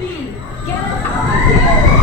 Snoopy! Get out of here!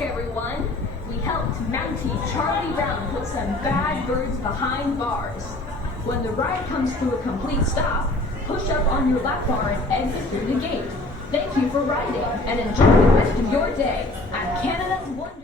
Everyone, we helped Mountie Charlie Brown put some bad birds behind bars. When the ride comes to a complete stop, push up on your lap bar and exit through the gate. Thank you for riding and enjoy the rest of your day at Canada Wonderland.